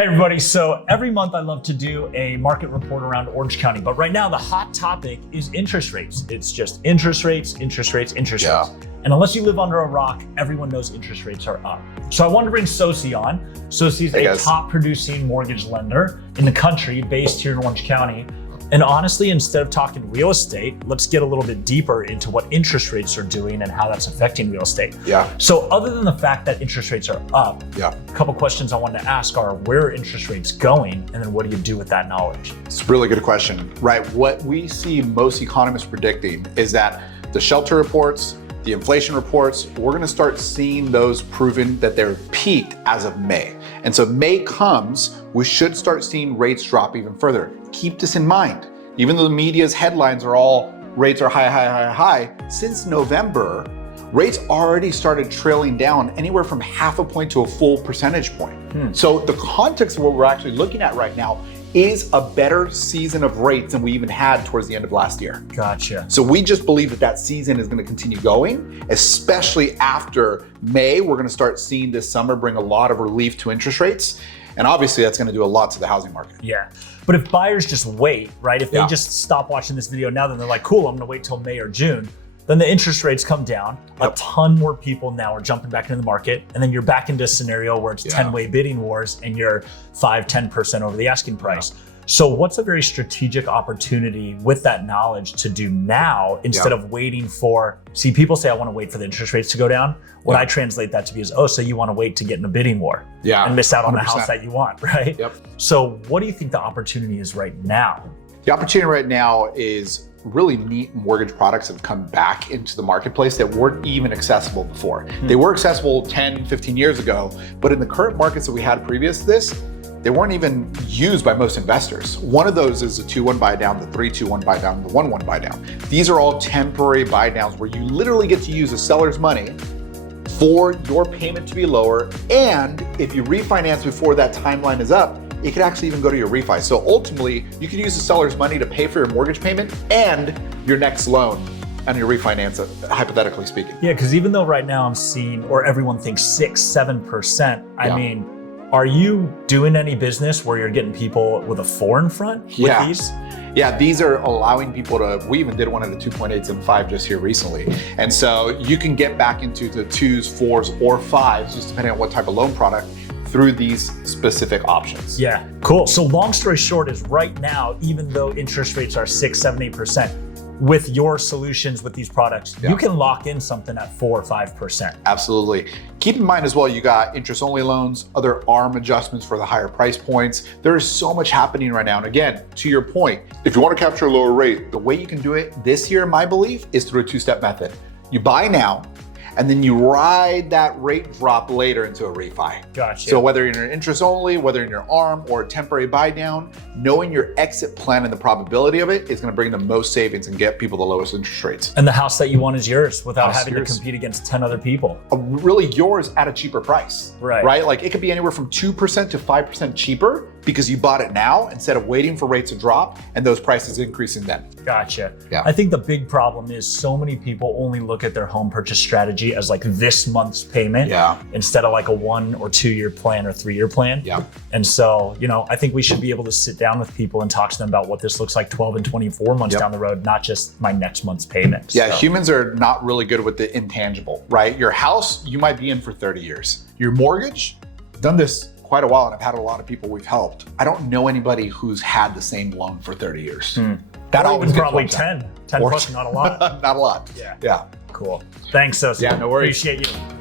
Hey everybody, so every month I love to do a market report around Orange County, but right now the hot topic is interest rates. It's just interest rates. And unless you live under a rock, everyone knows interest rates are up. So I wanted to bring Sosi on. Sosi is a top producing mortgage lender in the country based here in Orange County. And honestly, instead of talking real estate, let's get a little bit deeper into what interest rates are doing and how that's affecting real estate. Yeah. So other than the fact that interest rates are up, a couple questions I wanted to ask are, where are interest rates going? And then what do you do with that knowledge? It's a really good question, right? What we see most economists predicting is that the shelter reports, the inflation reports, we're gonna start seeing those proven that they're peaked as of May. And so May comes, we should start seeing rates drop even further. Keep this in mind. Even though the media's headlines are all rates are high, since November, rates already started trailing down anywhere from half a point to a full percentage point. So the context of what we're actually looking at right now is a better season of rates than we even had towards the end of last year. Gotcha. So we just believe that that season is going to continue going, especially after May. We're going to start seeing this summer bring a lot of relief to interest rates. And obviously that's going to do a lot to the housing market. Yeah. But if buyers just wait, right? If they just stop watching this video now, then they're like, cool, I'm going to wait till May or June. Then the interest rates come down. A ton more people now are jumping back into the market. And then you're back into a scenario where it's 10-way bidding wars and you're 5-10% over the asking price. So what's a very strategic opportunity with that knowledge to do now instead of waiting for, see, people say, I want to wait for the interest rates to go down. What I translate that to be is, oh, so you want to wait to get in a bidding war and miss out on 100%. The house that you want, right? So what do you think the opportunity is right now? The opportunity right now is really neat mortgage products have come back into the marketplace that weren't even accessible before. They were accessible 10, 15 years ago, but in the current markets that we had previous to this, they weren't even used by most investors. One of those is the 2-1 buy down, the 3-2-1 buy down, the 1-1 buy down. These are all temporary buy downs where you literally get to use the seller's money for your payment to be lower. And if you refinance before that timeline is up, it could actually even go to your refi. So ultimately, you can use the seller's money to pay for your mortgage payment and your next loan and your refinance, hypothetically speaking. Yeah, because even though right now I'm seeing, or everyone thinks 6-7%, I mean, are you doing any business where you're getting people with a 4 in front with these? Yeah, these are allowing people to, we even did one at the 2.8s and 5 just here recently. And so you can get back into the 2s, 4s, or 5s, just depending on what type of loan product, through these specific options. Yeah, cool. So long story short is right now, even though interest rates are 6, 7, 8%, with your solutions with these products, you can lock in something at 4 or 5%. Absolutely. Keep in mind as well, you got interest only loans, other ARM adjustments for the higher price points. There is so much happening right now. And again, to your point, if you want to capture a lower rate, the way you can do it this year, my belief, is through a 2-step method. You buy now, and then you ride that rate drop later into a refi. Gotcha. So whether you're in interest only, whether in your ARM or a temporary buy down, knowing your exit plan and the probability of it is gonna bring the most savings and get people the lowest interest rates. And the house that you want is yours without having to compete against 10 other people. Really yours at a cheaper price, right? Like it could be anywhere from 2% to 5% cheaper because you bought it now instead of waiting for rates to drop and those prices increasing then. Gotcha. Yeah. I think the big problem is so many people only look at their home purchase strategy as like this month's payment instead of like a 1 or 2 year plan or 3 year plan. And so, you know, I think we should be able to sit down with people and talk to them about what this looks like 12 and 24 months down the road, not just my next month's payment. Yeah, humans are not really good with the intangible, right? Your house, you might be in for 30 years. Your mortgage, done this quite a while and I've had a lot of people we've helped. I don't know anybody who's had the same loan for 30 years. That always probably 10 plus, not a lot. Not a lot. Yeah. Cool. Thanks, Sosimo. Yeah, no worries. Appreciate you.